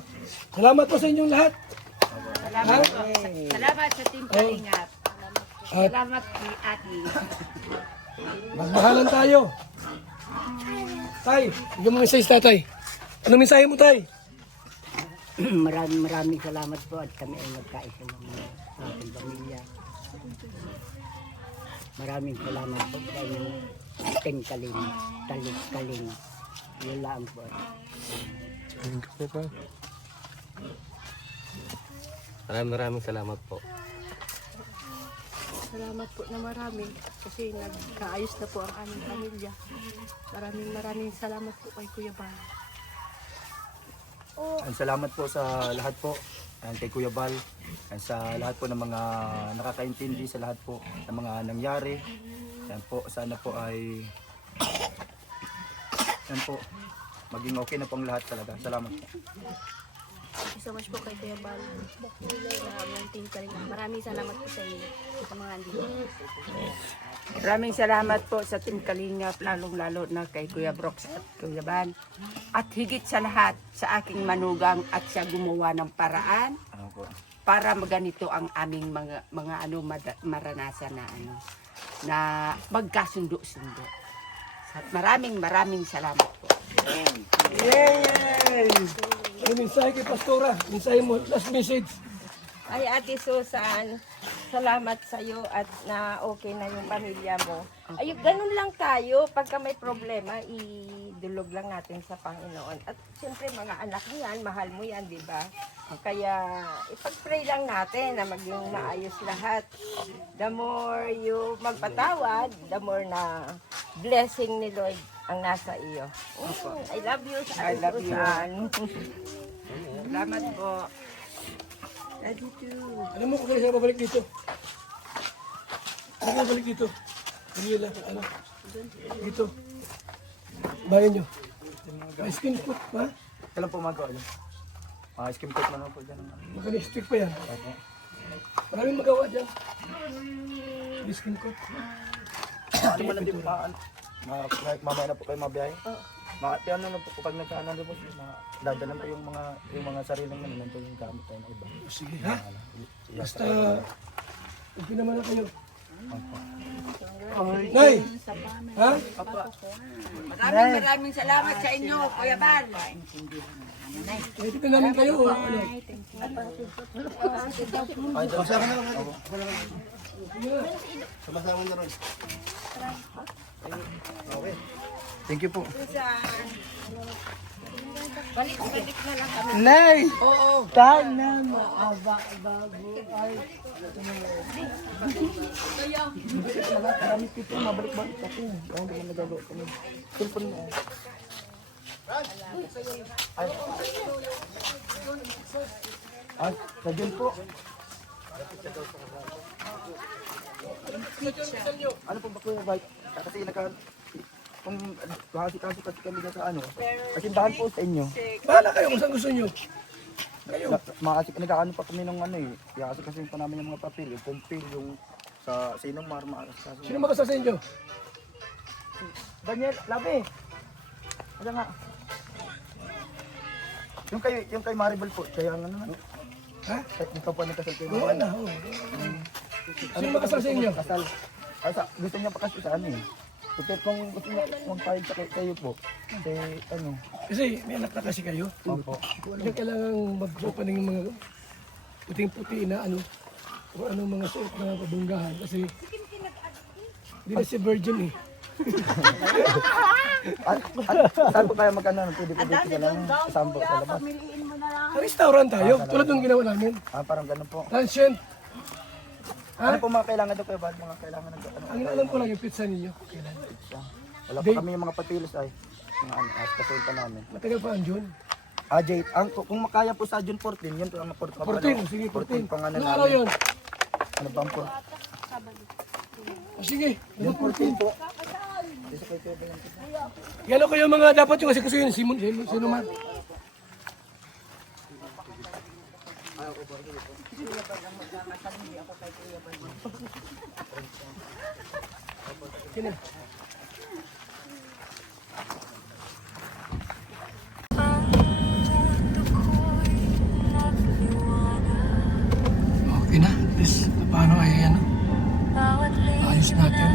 Salamat po sa inyong lahat. Salamat sa Team Kalingap. Salamat kay Ate. Magmahalan tayo. Tay, bigyan mo mensahe sa tatay. Anong mensahe mo, Tay? Maraming salamat po at kami ay magkaisa ng ating pamilya. Maraming salamat po sa inyong Team Kaling. Yun lang po. Maraming salamat po. Salamat po na marami kasi nagkaayos na po ang aming pamilya. Maraming salamat po kay Kuya Bal. And salamat po sa lahat po, and kay Kuya Bal, and sa lahat po ng mga nakakaintindi sa lahat po ng mga nangyari. Yan po, sana po ay maging okay na po ang lahat talaga. Salamat po. Thank you so much po kay Kuya Bal. Ng Team Kalingap. Maraming salamat po sa inyo. Sa mga andito. Maraming salamat po sa Team Kalingap, lalong-lalo na kay Kuya Brox at Kuya Bal. At higit sa lahat, sa aking manugang at siya gumawa ng paraan para maganito ang aming mga maranasan na magkasundo-sundo. Maraming salamat po. Yay! Ano mensahe kay Pastora? Mensahe mo, last message. Ay, Ate Susan, salamat sa iyo at na okay na yung pamilya mo. Ay, ganun lang tayo. Pagka may problema, idulog lang natin sa Panginoon. At siyempre, mga anak mo yan, mahal mo yan, di ba? Kaya, ipag-pray lang natin na maging maayos lahat. The more you magpatawad, the more na blessing ni Lord ang nasa iyo. I love you, Ate Susan. Salamat po. Alam mo kung kaya siya babalik dito? Ano ka babalik dito? Manila, dito. Bayan nyo. May skin coat, ha? Kailan po magawa yun? Skim coat na po dyan. Magka-stick pa yan. Maraming magawa dyan. May skin coat. Ano mo na din pa? Mamaya na po kayo mabiyahe? Ano na po kapag nagkaanan na po, dadala po yung mga sariling naman po yung gamit tayo ng iba. Sige, ha? Basta, okay naman na kayo. Nay! Ha? Maraming salamat sa inyo, Kuya Bal. Pwede ka namin kayo. Sama na lang. Sama-sama na ron. Thank you po. Balik na lang kami. Nay! Oo. Sana maaba bago ay... Marami pito, mabalik-balik ako. Ako hindi ko nagagawa ko. Cellphone mo. Ay, sadyan po. Ano po ba Kuya Bike? Kasi kung kasi kami na sa ano, kasindahan po sa inyo. Bahala kayo kung saan gusto nyo. Kayo. Nagkakaano pa kami ng ano eh. Kasi pa namin yung mga papel, yung pumpil, yung sa Sinumar, maakas. Sino makasal sa inyo? Daniel, Labi. Ano nga? Yung kay Maribel po, kaya ang ano? Ha? Yung pa po nagkasal kayo. Oo na. Sino makasal sa inyo? Kasal. Gusto niya pa kasi sa ano eh. Kasi kung gusto niya magpahig sa kayo po, kasi ano. Kasi may anak na kasi kayo. Opo. Hindi kailangan mag-opening ng mga puting-puti na ano. O ano mga suot na pabunggahan. Kasi hindi na si virgin eh. Saan po kaya magkano? Pwede po dito ka lang kasama po sa labas. Sa restaurant tayo. Tulad ng ginawa namin. Parang ganun po. Transient. Ano po mga kailangan doon kayo ba? Mga kailangan ng ano? Ang alam ko lang yung pizza ninyo. Wala pa kami yung mga papilis ay. Mga ano, kasayin pa namin. Matagal pa ang June. Jade, kung makaya po sa June 14, yun po ang 14. Sige, 14. Pangalan Anong araw yun? Ano ba ang po? Sige. June 14 po. Gano'n kayo mga dapat yung kasi yun. Sino man? Sino? Okay na. Please, paano ay ano? Ayos natin.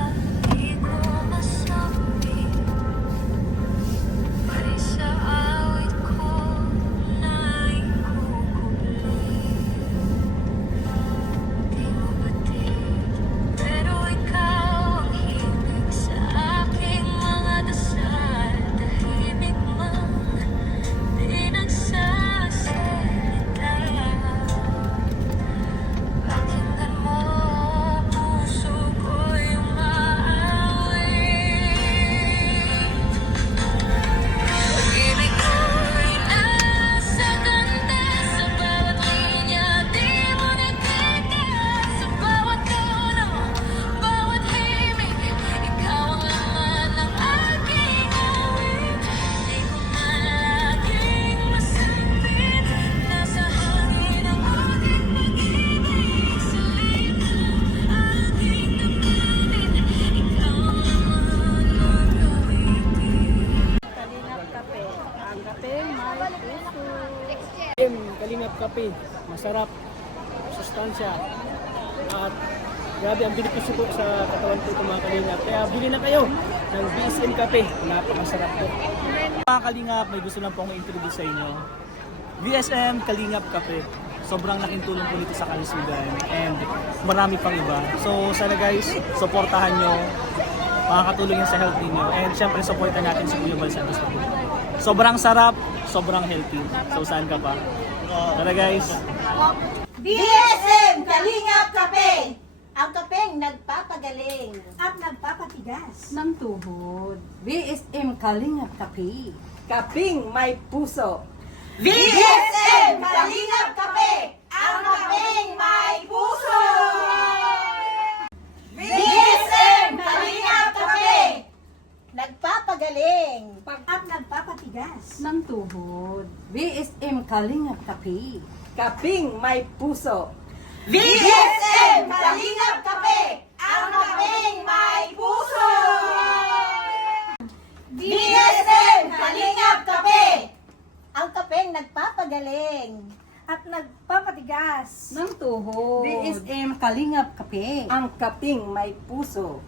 Kalingap kape, masarap, sustansya, at grabe ang benepisyo po sa katawan po itong mga kalingap. Kaya bili na kayo ng BSM kape, napakasarap po. Mga kalingap, may gusto lang po akong introduce sa inyo. BSM Kalingap Kape. Sobrang laking tulong po nito sa kalusugan and marami pang iba. So sana guys, supportahan nyo. Makakatulong yan sa health ninyo. And syempre, supportan natin si Kuya Bal Santos po. Sobrang sarap, sobrang healthy. So saan ka pa? Tara guys! BSM Kalingap Kape! Ang kapeng nagpapagaling at nagpapatigas ng tuhod. BSM Kalingap Kape. Kaping may puso. BSM Kalingap Kape! Ang kapeng may puso! BSM Kalingap Kape! Nagpapagaling at nagpapatigas ng tuhod. BSM Kalingap Kape. Kaping may puso. BSM Kalingap Kape! Ang kapeng may puso! BSM Kalingap Kape! Ang kapeng nagpapagaling at nagpapatigas ng tuhod. BSM Kalingap Kape. Ang kaping may puso.